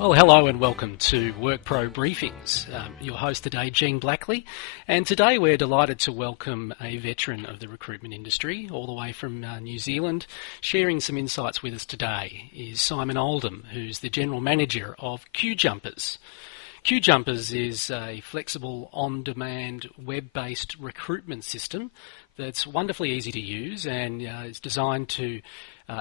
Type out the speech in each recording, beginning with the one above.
Well, hello and welcome to WorkPro Briefings. Your host today, Jean Blackley, and today we're delighted to welcome a veteran of the recruitment industry, all the way from New Zealand. Sharing some insights with us today is Simon Oldham, who's the General Manager of QJumpers. QJumpers is a flexible, on-demand, web-based recruitment system that's wonderfully easy to use and is designed to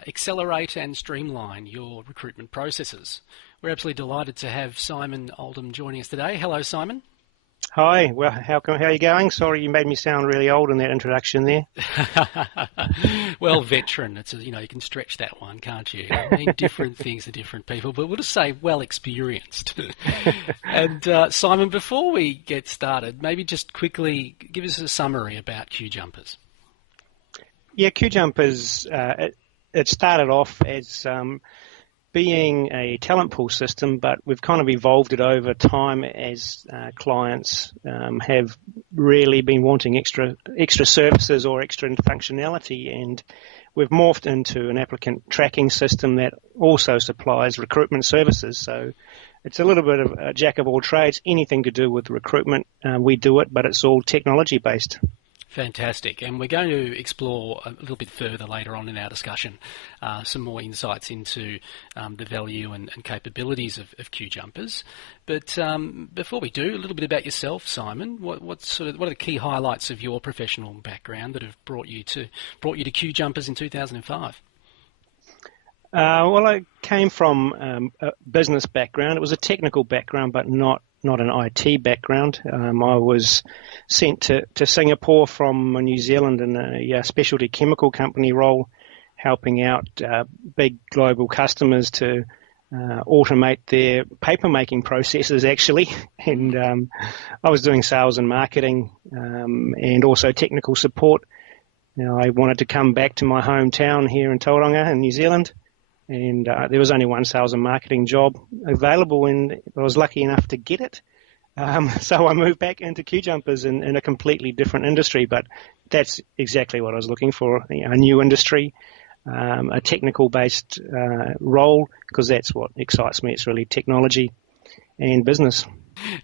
accelerate and streamline your recruitment processes. We're absolutely delighted to have Simon Oldham joining us today. Hello, Simon. Hi. Well, how are you going? Sorry, you made me sound really old in that introduction there. Well, veteran. It's you can stretch that one, can't you? I mean, different things to different people, but we'll just say well experienced. And Simon, before we get started, maybe just quickly give us a summary about QJumpers. Yeah, QJumpers. It started off as being a talent pool system, but we've kind of evolved it over time as clients have really been wanting extra services or extra functionality, and we've morphed into an applicant tracking system that also supplies recruitment services. So it's a little bit of a jack of all trades, anything to do with recruitment, we do it, but it's all technology based. Fantastic. And we're going to explore a little bit further later on in our discussion some more insights into the value and capabilities of QJumpers. But before we do, a little bit about yourself, Simon. What are the key highlights of your professional background that have brought you to QJumpers in 2005? Well, I came from a business background. It was a technical background, but not an IT background. I was sent to Singapore from New Zealand in a specialty chemical company role, helping out big global customers to automate their paper-making processes, actually. And I was doing sales and marketing and also technical support. I wanted to come back to my hometown here in Tauranga in New Zealand. And there was only one sales and marketing job available, and I was lucky enough to get it. So I moved back into QJumpers in a completely different industry, but that's exactly what I was looking for, a new industry, a technical-based role, because that's what excites me. It's really technology and business.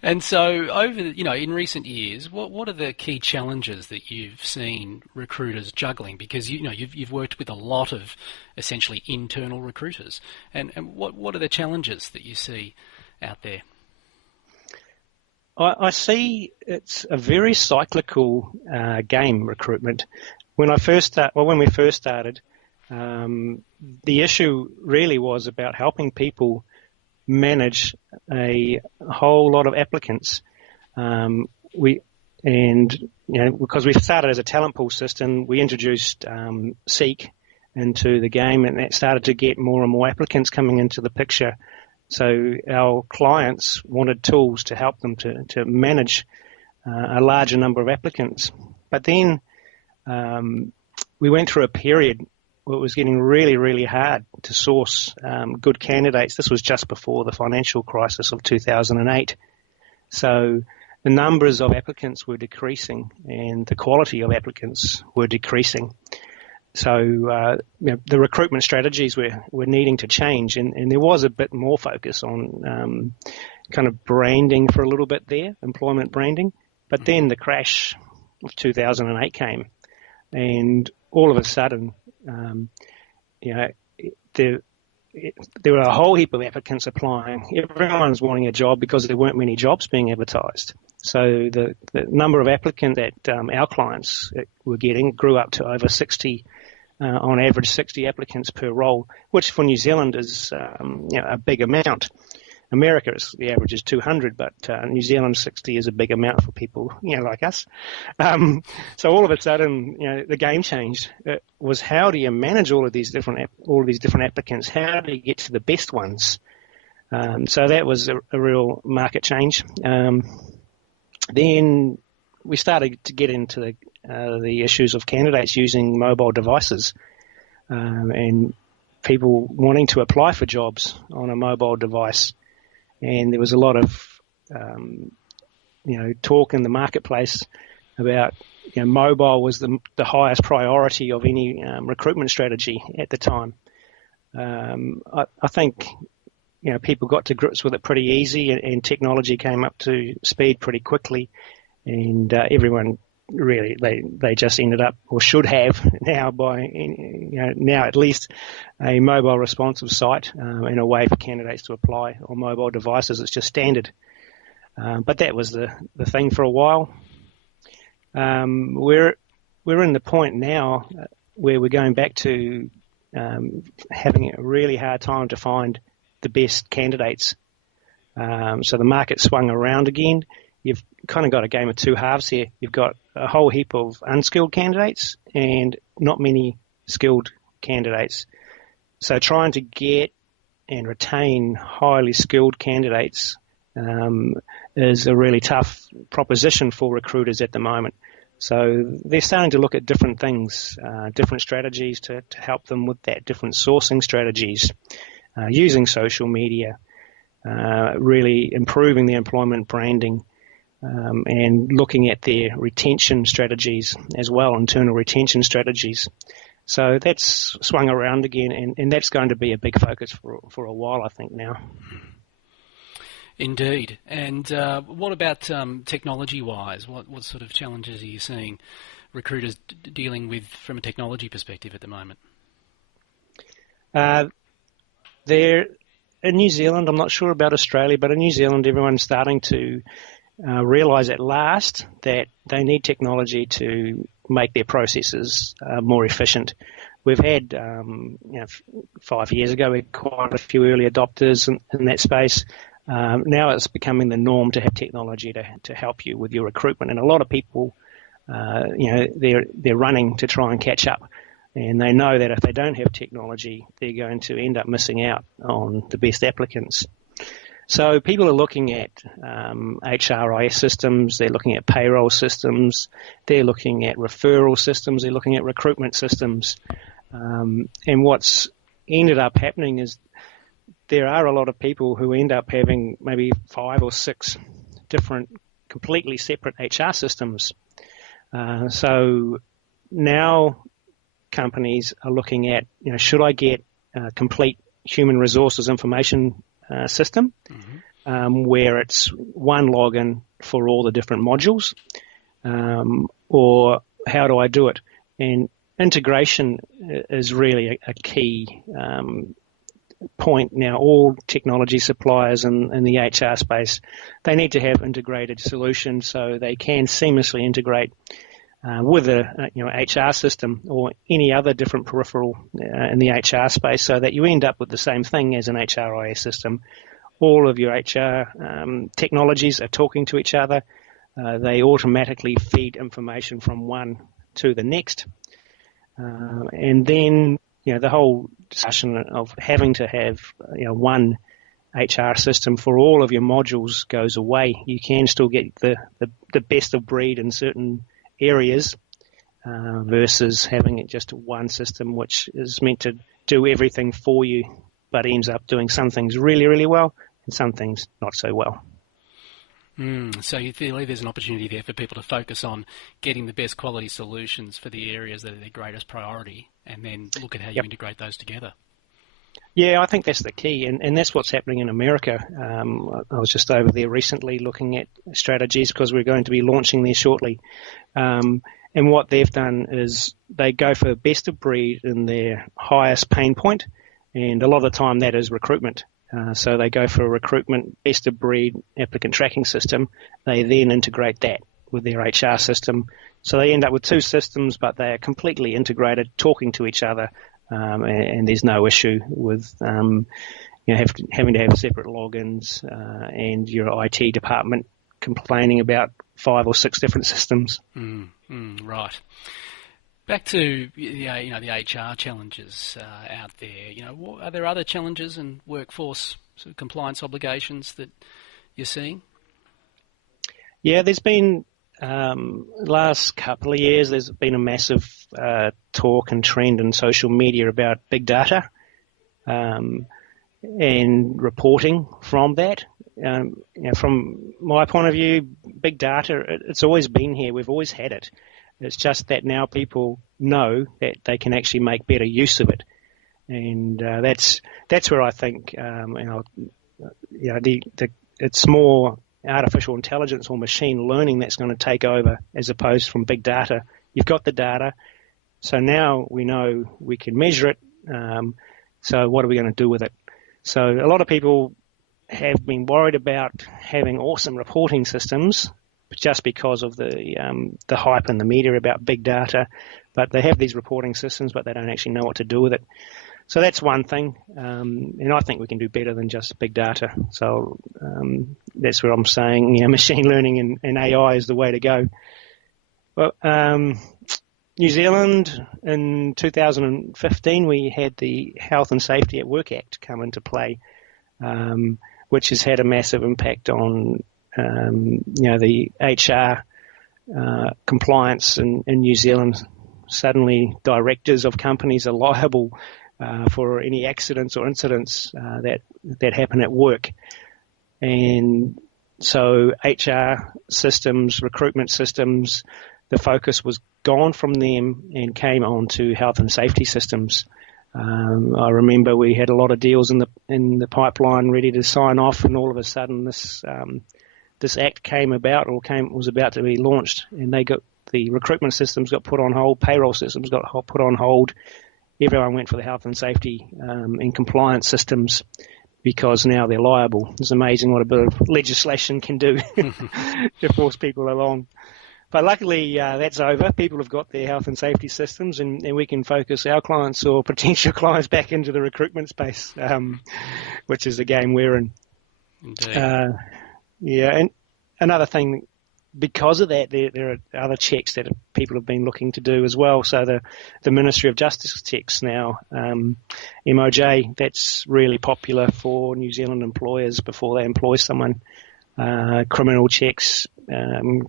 And so, in recent years, what are the key challenges that you've seen recruiters juggling? Because you've worked with a lot of essentially internal recruiters, and what are the challenges that you see out there? I see it's a very cyclical game, recruitment. When we first started, the issue really was about helping people manage a whole lot of applicants. Because we started as a talent pool system, we introduced Seek into the game, and that started to get more and more applicants coming into the picture. So our clients wanted tools to help them to manage a larger number of applicants. But then we went through a period it was getting really, really hard to source good candidates. This was just before the financial crisis of 2008. So the numbers of applicants were decreasing and the quality of applicants were decreasing. So the recruitment strategies were needing to change, and there was a bit more focus on kind of branding for a little bit there, employment branding. But then the crash of 2008 came, and all of a sudden, there were a whole heap of applicants applying. Everyone's wanting a job because there weren't many jobs being advertised. So the number of applicants that our clients were getting grew up to over 60, on average 60 applicants per role, which for New Zealand is a big amount. America, the average is 200, but New Zealand 60 is a big amount for people, like us. So all of a sudden, the game changed. It was how do you manage all of these different applicants? How do you get to the best ones? So that was a real market change. Then we started to get into the issues of candidates using mobile devices and people wanting to apply for jobs on a mobile device. And there was a lot of, talk in the marketplace about, mobile was the highest priority of any recruitment strategy at the time. I think people got to grips with it pretty easy, and technology came up to speed pretty quickly, and everyone really they just ended up, or should have now now at least, a mobile responsive site and a way for candidates to apply on mobile devices. It's just standard. But that was the thing for a while. We're in the point now where we're going back to having a really hard time to find the best candidates. So the market swung around again. You've kind of got a game of two halves here. You've got a whole heap of unskilled candidates and not many skilled candidates. So trying to get and retain highly skilled candidates is a really tough proposition for recruiters at the moment. So they're starting to look at different things, different strategies to help them with that, different sourcing strategies, using social media, really improving their employment branding, and looking at their retention strategies as well, internal retention strategies. So that's swung around again, and that's going to be a big focus for a while, I think, now. Indeed. And what about technology-wise? What sort of challenges are you seeing recruiters dealing with from a technology perspective at the moment? They're in New Zealand. I'm not sure about Australia, but in New Zealand, everyone's starting to realise at last that they need technology to make their processes more efficient. We've had, 5 years ago, we had quite a few early adopters in that space. Now it's becoming the norm to have technology to help you with your recruitment, and a lot of people, they're running to try and catch up, and they know that if they don't have technology, they're going to end up missing out on the best applicants. So people are looking at HRIS systems, they're looking at payroll systems, they're looking at referral systems, they're looking at recruitment systems, and what's ended up happening is there are a lot of people who end up having maybe 5 or 6 different, completely separate HR systems. So now companies are looking at, should I get a complete human resources information system, where it's one login for all the different modules, or how do I do it? And integration is really a key point now. All technology suppliers in the HR space, they need to have integrated solutions so they can seamlessly integrate with a HR system or any other different peripheral in the HR space, so that you end up with the same thing as an HRIS system. All of your HR technologies are talking to each other. They automatically feed information from one to the next. And then, the whole discussion of having to have, one HR system for all of your modules goes away. You can still get the best of breed in certain areas versus having it just one system which is meant to do everything for you, but ends up doing some things really, really well and some things not so well. So you feel there's an opportunity there for people to focus on getting the best quality solutions for the areas that are their greatest priority, and then look at how you integrate those together. Yeah, I think that's the key, and that's what's happening in America. I was just over there recently looking at strategies because we're going to be launching there shortly. And what they've done is they go for best of breed in their highest pain point, and a lot of the time that is recruitment. So they go for a recruitment best of breed applicant tracking system. They then integrate that with their HR system. So they end up with 2 systems, but they are completely integrated, talking to each other, and there's no issue with having to have separate logins and your IT department complaining about 5 or 6 different systems. Right. Back to the HR challenges out there. Are there other challenges and workforce sort of compliance obligations that you're seeing? Yeah, there's been last couple of years. There's been a massive talk and trend in social media about big data and reporting from that. From my point of view, big data, it's always been here. We've always had it. It's just that now people know that they can actually make better use of it. and that's where I think it's more artificial intelligence or machine learning that's going to take over as opposed from big data. You've got the data, so now we know we can measure it. So what are we going to do with it? So a lot of people have been worried about having awesome reporting systems just because of the hype in the media about big data, but they have these reporting systems, but they don't actually know what to do with it. So that's one thing, and I think we can do better than just big data. So that's where I'm saying, machine learning and AI is the way to go. Well, New Zealand in 2015, we had the Health and Safety at Work Act come into play, which has had a massive impact on the HR compliance in New Zealand. Suddenly, directors of companies are liable for any accidents or incidents that happen at work. And so HR systems, recruitment systems, the focus was gone from them and came on to health and safety systems. I remember we had a lot of deals in the pipeline ready to sign off, and all of a sudden this act came about or was about to be launched, and the recruitment systems got put on hold, payroll systems got put on hold. Everyone went for the health and safety and compliance systems because now they're liable. It's amazing what a bit of legislation can do to force people along. But luckily, that's over. People have got their health and safety systems, and we can focus our clients or potential clients back into the recruitment space, which is the game we're in. Indeed. And another thing, because of that, there are other checks that people have been looking to do as well. So the Ministry of Justice checks now, MOJ, that's really popular for New Zealand employers before they employ someone. Criminal checks,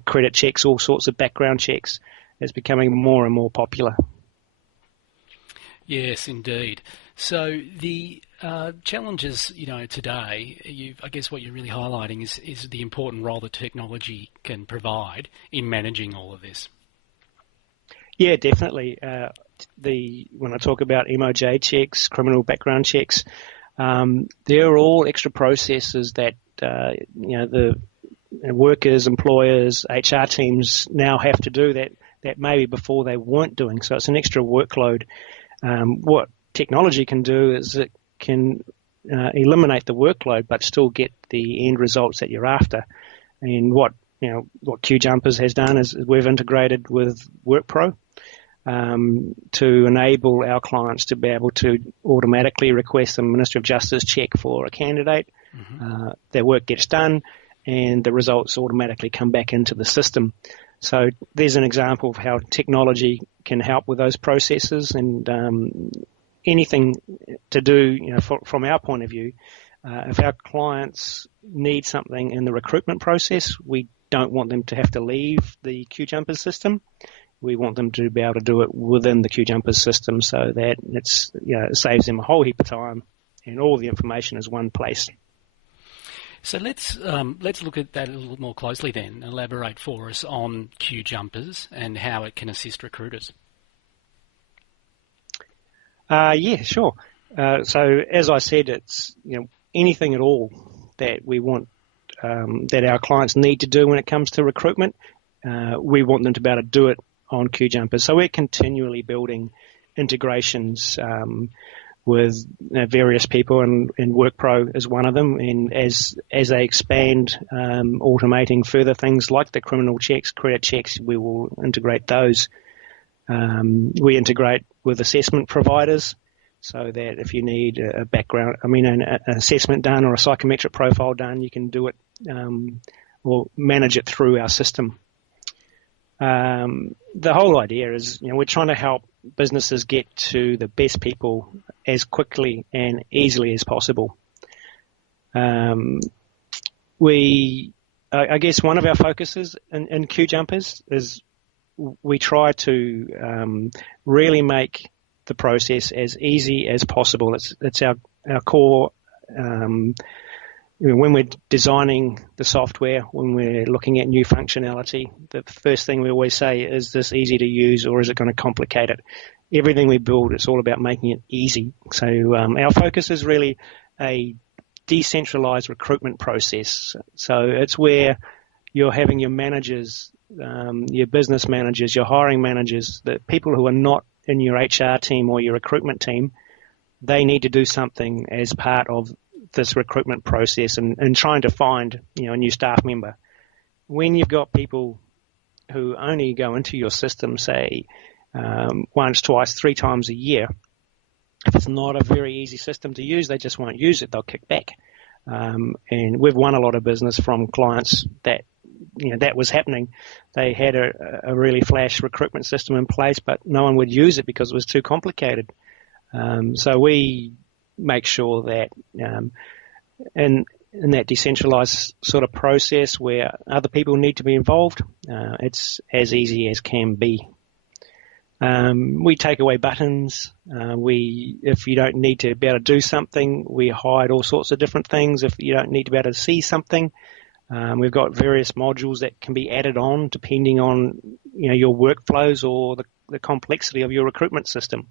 credit checks, all sorts of background checks. It's becoming more and more popular. Yes, indeed. So the challenges, today, I guess what you're really highlighting is the important role that technology can provide in managing all of this. Yeah, definitely. When I talk about MOJ checks, criminal background checks, they're all extra processes that the workers, employers, HR teams now have to do that maybe before they weren't doing. So it's an extra workload. What technology can do is it can eliminate the workload but still get the end results that you're after. And what QJumpers has done is we've integrated with WorkPro to enable our clients to be able to automatically request a Ministry of Justice check for a candidate. Mm-hmm. Their work gets done and the results automatically come back into the system. So there's an example of how technology can help with those processes, and anything to do, from our point of view, if our clients need something in the recruitment process, we don't want them to have to leave the QJumpers system. We want them to be able to do it within the QJumpers system so that it saves them a whole heap of time and all the information is one place. So let's look at that a little more closely then. Elaborate for us on QJumpers and how it can assist recruiters. Yeah, sure. So as I said, it's anything at all that we want that our clients need to do when it comes to recruitment. We want them to be able to do it on QJumpers. So we're continually building integrations with various people, and WorkPro is one of them. And as they expand, automating further things like the criminal checks, credit checks, we will integrate those. We integrate with assessment providers so that if you need an assessment done or a psychometric profile done, you can do it or manage it through our system. The whole idea is, we're trying to help businesses get to the best people as quickly and easily as possible. I guess one of our focuses in QJumpers is we try to really make the process as easy as possible. It's our core. When we're designing the software, when we're looking at new functionality, the first thing we always say is this easy to use or is it going to complicate it? everything we build, it's all about making it easy. So our focus is really a decentralized recruitment process. So it's where you're having your managers, your business managers, your hiring managers, the people who are not in your HR team or your recruitment team, they need to do something as part of this recruitment process and trying to find, a new staff member. When you've got people who only go into your system, say, once, twice, 3 times a year, if it's not a very easy system to use, they just won't use it. They'll kick back. And we've won a lot of business from clients that, that was happening. They had a really flash recruitment system in place, but no one would use it because it was too complicated. So we make sure that in that decentralized sort of process where other people need to be involved, it's as easy as can be. We take away buttons. If you don't need to be able to do something, we hide all sorts of different things. If you don't need to be able to see something, we've got various modules that can be added on depending on your workflows or the complexity of your recruitment system.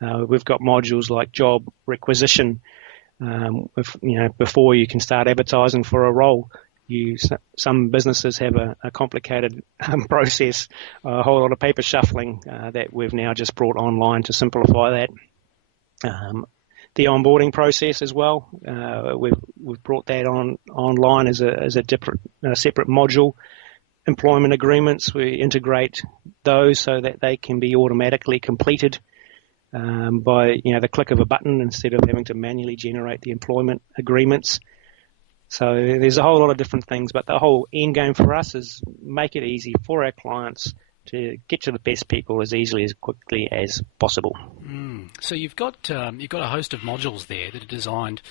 We've got modules like job requisition. Before you can start advertising for a role, some businesses have a complicated process, a whole lot of paper shuffling that we've now just brought online to simplify that. The onboarding process as well, we've brought that online as a separate module. Employment agreements, we integrate those so that they can be automatically completed by the click of a button instead of having to manually generate the employment agreements. So there's a whole lot of different things, but the whole end game for us is make it easy for our clients to get to the best people as easily as quickly as possible. So you've got a host of modules there that are designed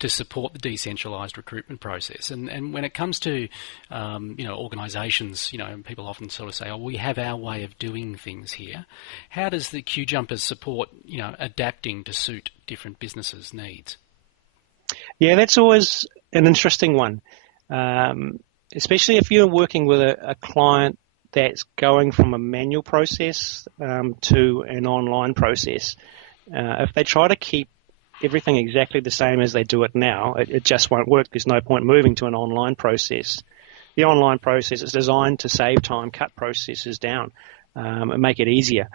to support the decentralised recruitment process. And when it comes to organisations, people often sort of say, "Oh, we have our way of doing things here." How does the QJumpers support adapting to suit different businesses' needs? Yeah, that's always an interesting one, especially if you're working with a client that's going from a manual process to an online process. If they try to keep everything exactly the same as they do it now, it just won't work. There's no point moving to an online process. The online process is designed to save time, cut processes down, and make it easier.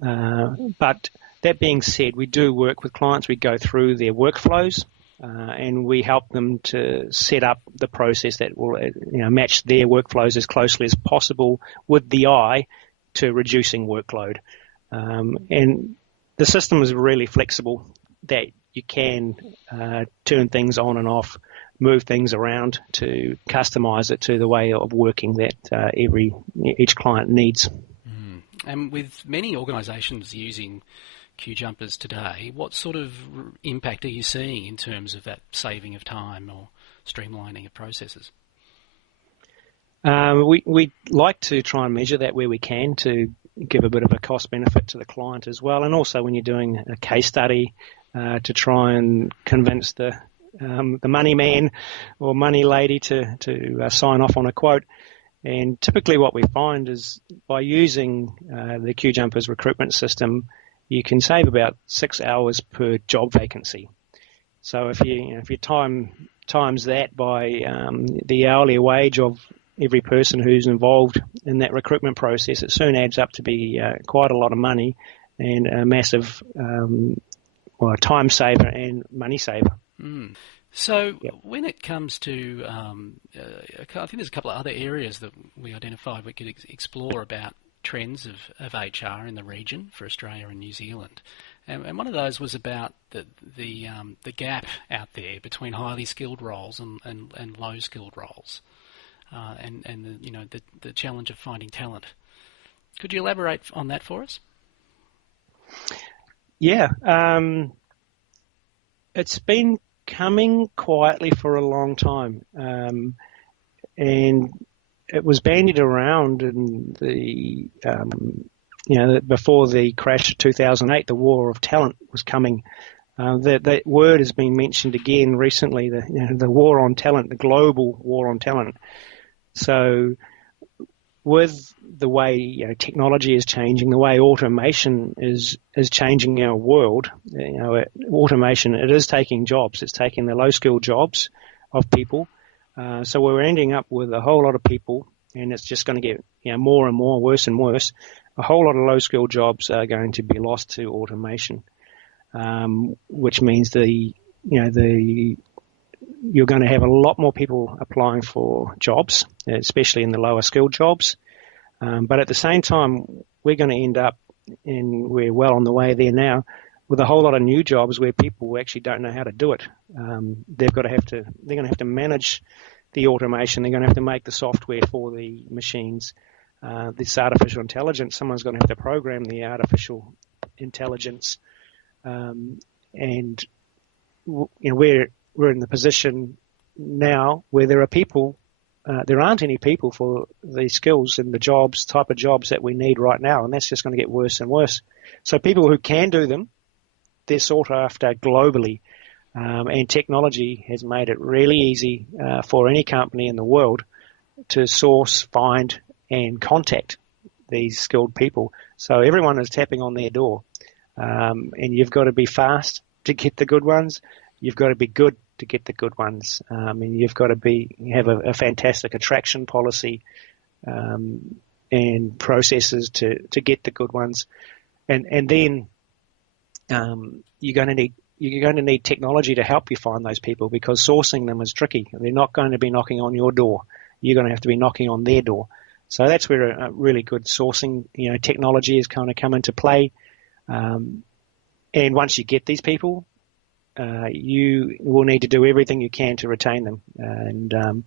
But that being said, we do work with clients. We go through their workflows, and we help them to set up the process that will match their workflows as closely as possible with the eye to reducing workload. And the system is really flexible, that you can turn things on and off, move things around to customize it to the way of working that each client needs. And with many organisations using QJumpers today, what sort of impact are you seeing in terms of that saving of time or streamlining of processes? We like to try and measure that where we can to give a bit of a cost benefit to the client as well, and also when you're doing a case study to try and convince the money man or money lady to sign off on a quote. And typically what we find is by using the QJumpers recruitment system, you can save about 6 hours per job vacancy. So if you times that by the hourly wage of every person who's involved in that recruitment process, it soon adds up to be quite a lot of money and a massive time saver and money saver. So when it comes to, I think there's a couple of other areas that we identified we could explore about trends of HR in the region for Australia and New Zealand. And one of those was about the gap out there between highly skilled roles and low skilled roles, and the challenge of finding talent. Could you elaborate on that for us? Yeah, it's been coming quietly for a long time, and it was bandied around in the before the crash of 2008, the war of talent was coming. That word has been mentioned again recently, the war on talent, the global war on talent. So with the way technology is changing, the way automation is changing our world, automation, it is taking jobs. It's taking the low-skilled jobs of people. So we're ending up with a whole lot of people, and it's just going to get more and more, worse and worse. A whole lot of low-skilled jobs are going to be lost to automation, which means you're going to have a lot more people applying for jobs, especially in the lower skilled jobs. But at the same time, we're going to end up, and we're well on the way there now, with a whole lot of new jobs where people actually don't know how to do it. They're going to have to manage the automation. They're going to have to make the software for the machines. This artificial intelligence, someone's going to have to program the artificial intelligence. And we're in the position now where there aren't any people for the skills and the type of jobs that we need right now, and that's just going to get worse and worse. So people who can do them, they're sought after globally, and technology has made it really easy for any company in the world to source, find, and contact these skilled people. So everyone is tapping on their door, and you've got to be fast to get the good ones. You've got to be good to get the good ones, and you've got to have a fantastic attraction policy and processes to get the good ones, and then you're going to need technology to help you find those people, because sourcing them is tricky. They're not going to be knocking on your door. You're going to have to be knocking on their door. So that's where a really good sourcing, technology is kind of come into play. And once you get these people, you will need to do everything you can to retain them. And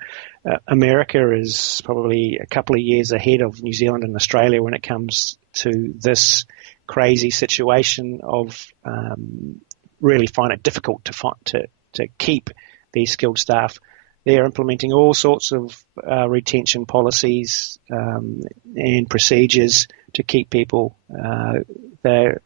America is probably a couple of years ahead of New Zealand and Australia when it comes to this crazy situation of really find it difficult to keep these skilled staff. They're implementing all sorts of retention policies and procedures to keep people. The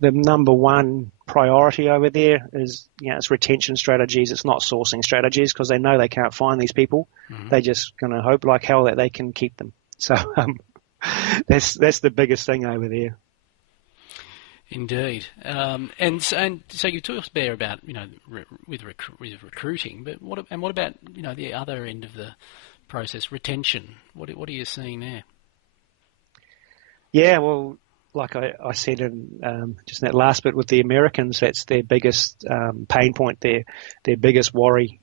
number one priority over there is, it's retention strategies. It's not sourcing strategies, because they know they can't find these people. Mm-hmm. They're just going to hope like hell that they can keep them. So that's the biggest thing over there. Indeed, and so you talked there about with recruiting, but what about the other end of the process, retention? What are you seeing there? Yeah, well, like I said in just in that last bit with the Americans, that's their biggest pain point, their biggest worry.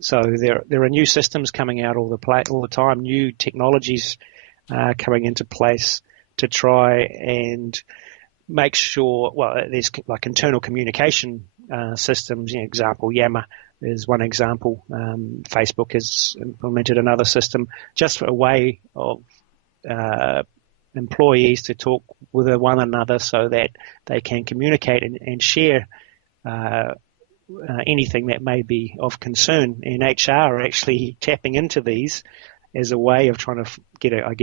So there are new systems coming out all the time, new technologies coming into place to try and make sure, there's like internal communication systems. Example, Yammer is one example. Facebook has implemented another system just for a way of employees to talk with one another so that they can communicate and share anything that may be of concern. And HR are actually tapping into these as a way of trying to get a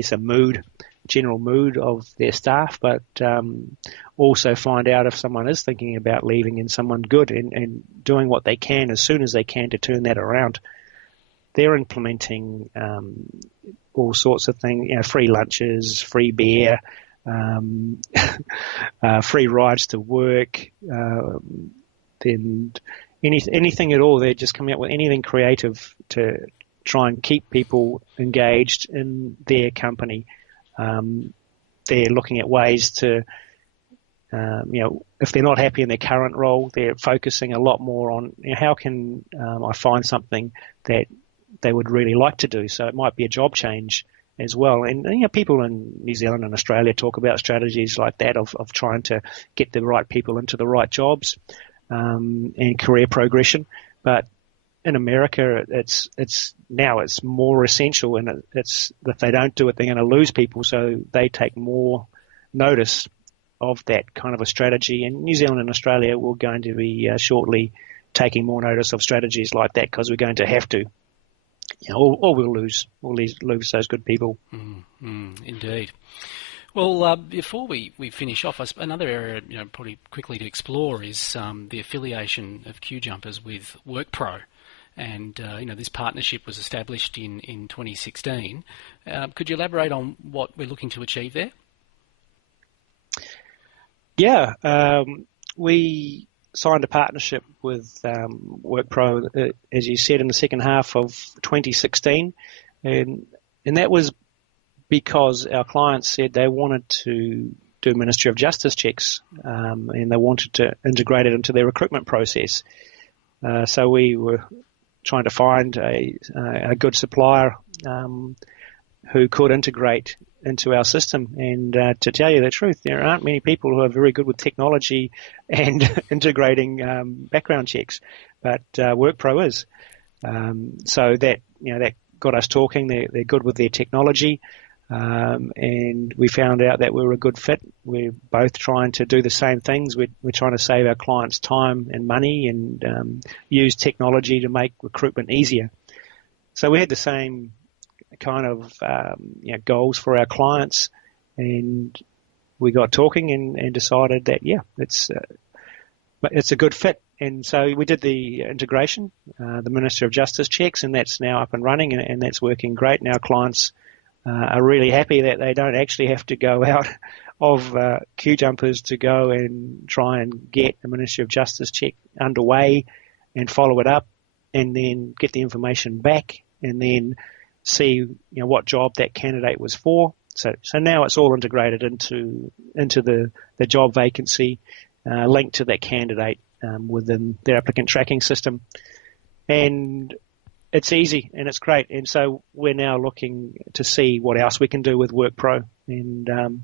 general mood of their staff, but also find out if someone is thinking about leaving and someone good, and doing what they can as soon as they can to turn that around. They're implementing all sorts of things, free lunches, free beer, free rides to work, then anything at all. They're just coming up with anything creative to try and keep people engaged in their company. They're looking at ways to, if they're not happy in their current role, they're focusing a lot more on how can I find something that they would really like to do. So it might be a job change as well. And people in New Zealand and Australia talk about strategies like that of trying to get the right people into the right jobs and career progression. But in America, it's more essential, and it's if they don't do it, they're going to lose people. So they take more notice of that kind of a strategy. And New Zealand and Australia will going to be shortly taking more notice of strategies like that, because we're going to have to. Or we'll lose those good people. Indeed. Well, before we finish off, another area probably quickly to explore is the affiliation of QJumpers with WorkPro. and this partnership was established in 2016. Could you elaborate on what we're looking to achieve there? Yeah, we signed a partnership with WorkPro, as you said, in the second half of 2016, and that was because our clients said they wanted to do Ministry of Justice checks, and they wanted to integrate it into their recruitment process. So we were trying to find a good supplier who could integrate into our system. And to tell you the truth, there aren't many people who are very good with technology and integrating background checks, but WorkPro is. So that got us talking. They're good with their technology. And we found out that we were a good fit. We're both trying to do the same things. We're trying to save our clients time and money and use technology to make recruitment easier. So we had the same kind of goals for our clients, and we got talking and decided that it's a good fit. And so we did the integration, the Minister of Justice checks, and that's now up and running, and that's working great. And our clients are really happy that they don't actually have to go out of QJumpers to go and try and get a Ministry of Justice check underway and follow it up, and then get the information back, and then see what job that candidate was for. So now it's all integrated into the job vacancy, linked to that candidate within their applicant tracking system, and it's easy and it's great. And so we're now looking to see what else we can do with WorkPro, and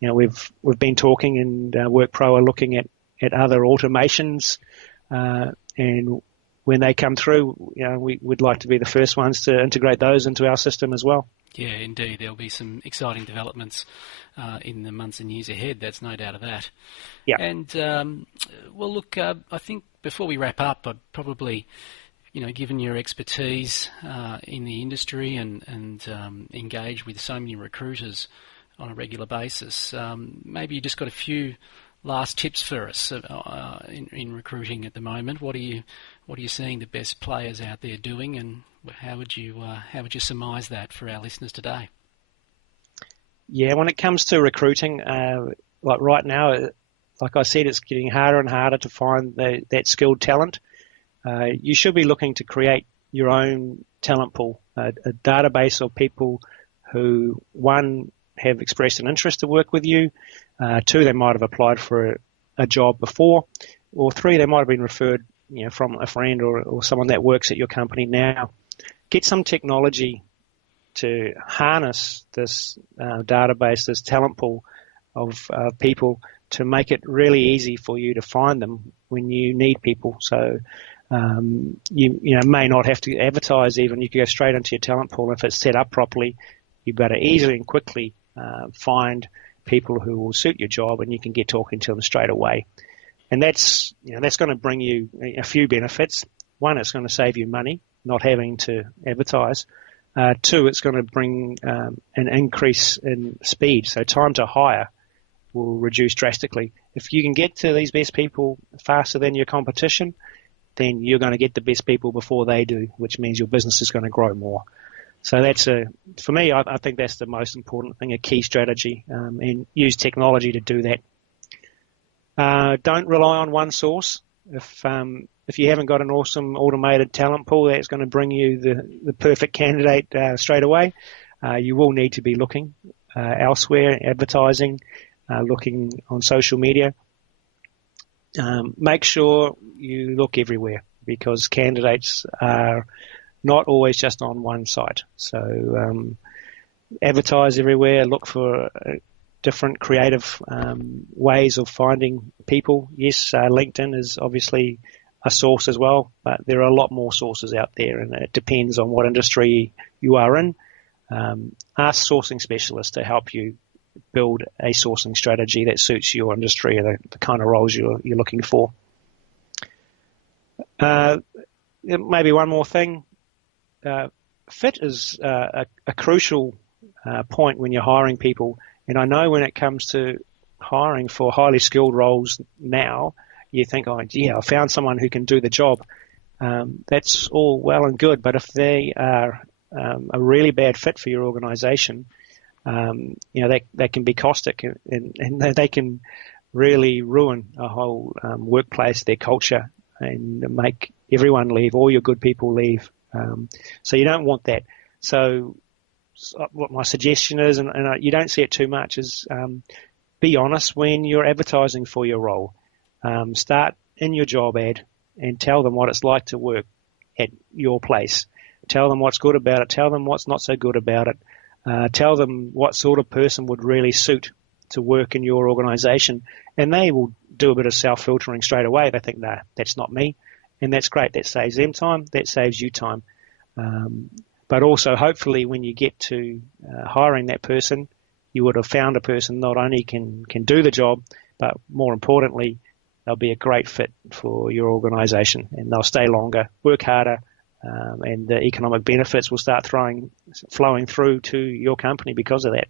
we've been talking, and WorkPro are looking at other automations, and when they come through, we would like to be the first ones to integrate those into our system as well. Yeah, indeed. There'll be some exciting developments in the months and years ahead. That's no doubt of that. Yeah. And, well, look, I think before we wrap up, I'd probably, given your expertise in the industry and engage with so many recruiters on a regular basis, maybe you just got a few last tips for us in recruiting at the moment. What are you seeing the best players out there doing, and how would you surmise that for our listeners today? Yeah, when it comes to recruiting, like right now, like I said, it's getting harder and harder to find that skilled talent. You should be looking to create your own talent pool, a database of people who, one, have expressed an interest to work with you, two, they might have applied for a job before, or three, they might have been referred from a friend or someone that works at your company now. Get some technology to harness this database, this talent pool of people, to make it really easy for you to find them when you need people. So you may not have to advertise even. You can go straight into your talent pool. If it's set up properly, you better easily and quickly find people who will suit your job, and you can get talking to them straight away. And that's going to bring you a few benefits. One, it's going to save you money, not having to advertise. Two, it's going to bring an increase in speed. So time to hire will reduce drastically. If you can get to these best people faster than your competition, then you're going to get the best people before they do, which means your business is going to grow more. So for me, I think that's the most important thing, a key strategy, and use technology to do that. Don't rely on one source. If you haven't got an awesome automated talent pool that's going to bring you the perfect candidate straight away, you will need to be looking elsewhere, advertising, looking on social media. Make sure you look everywhere, because candidates are not always just on one site. So advertise everywhere, look for different creative ways of finding people. Yes, LinkedIn is obviously a source as well, but there are a lot more sources out there, and it depends on what industry you are in. Ask sourcing specialists to help you build a sourcing strategy that suits your industry and the kind of roles you're looking for. Maybe one more thing. Fit is a crucial point when you're hiring people. And I know when it comes to hiring for highly skilled roles now, you think, oh, yeah, I found someone who can do the job. that's all well and good. But if they are a really bad fit for your organisation, that can be caustic, and they can really ruin a whole workplace, their culture, and make everyone leave, all your good people leave. So you don't want that. So what my suggestion is, and you don't see it too much, is be honest when you're advertising for your role. Start in your job ad and tell them what it's like to work at your place. Tell them what's good about it. Tell them what's not so good about it. Tell them what sort of person would really suit to work in your organisation, and they will do a bit of self-filtering straight away. They think, nah, that's not me, and that's great. That saves them time. That saves you time. But also, hopefully, when you get to hiring that person, you would have found a person not only can do the job, but more importantly, they'll be a great fit for your organisation, and they'll stay longer, work harder, and the economic benefits will start flowing through to your company because of that.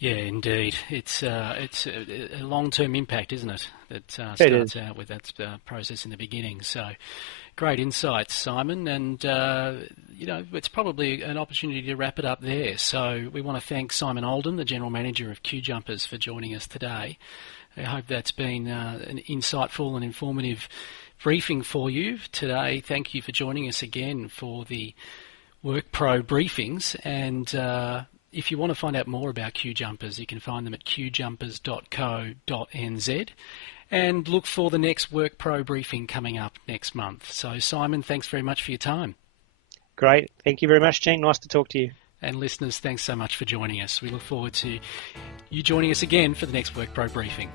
Yeah, indeed. It's a long-term impact, isn't it? That starts out with that process in the beginning. So, great insights, Simon. And it's probably an opportunity to wrap it up there. So, we want to thank Simon Oldham, the General Manager of QJumpers, for joining us today. I hope that's been an insightful and informative briefing for you today. Thank you for joining us again for the WorkPro briefings. And if you want to find out more about QJumpers, you can find them at qjumpers.co.nz, and look for the next WorkPro briefing coming up next month. So, Simon, thanks very much for your time. Great. Thank you very much, Gene. Nice to talk to you. And listeners, thanks so much for joining us. We look forward to you joining us again for the next WorkPro briefing.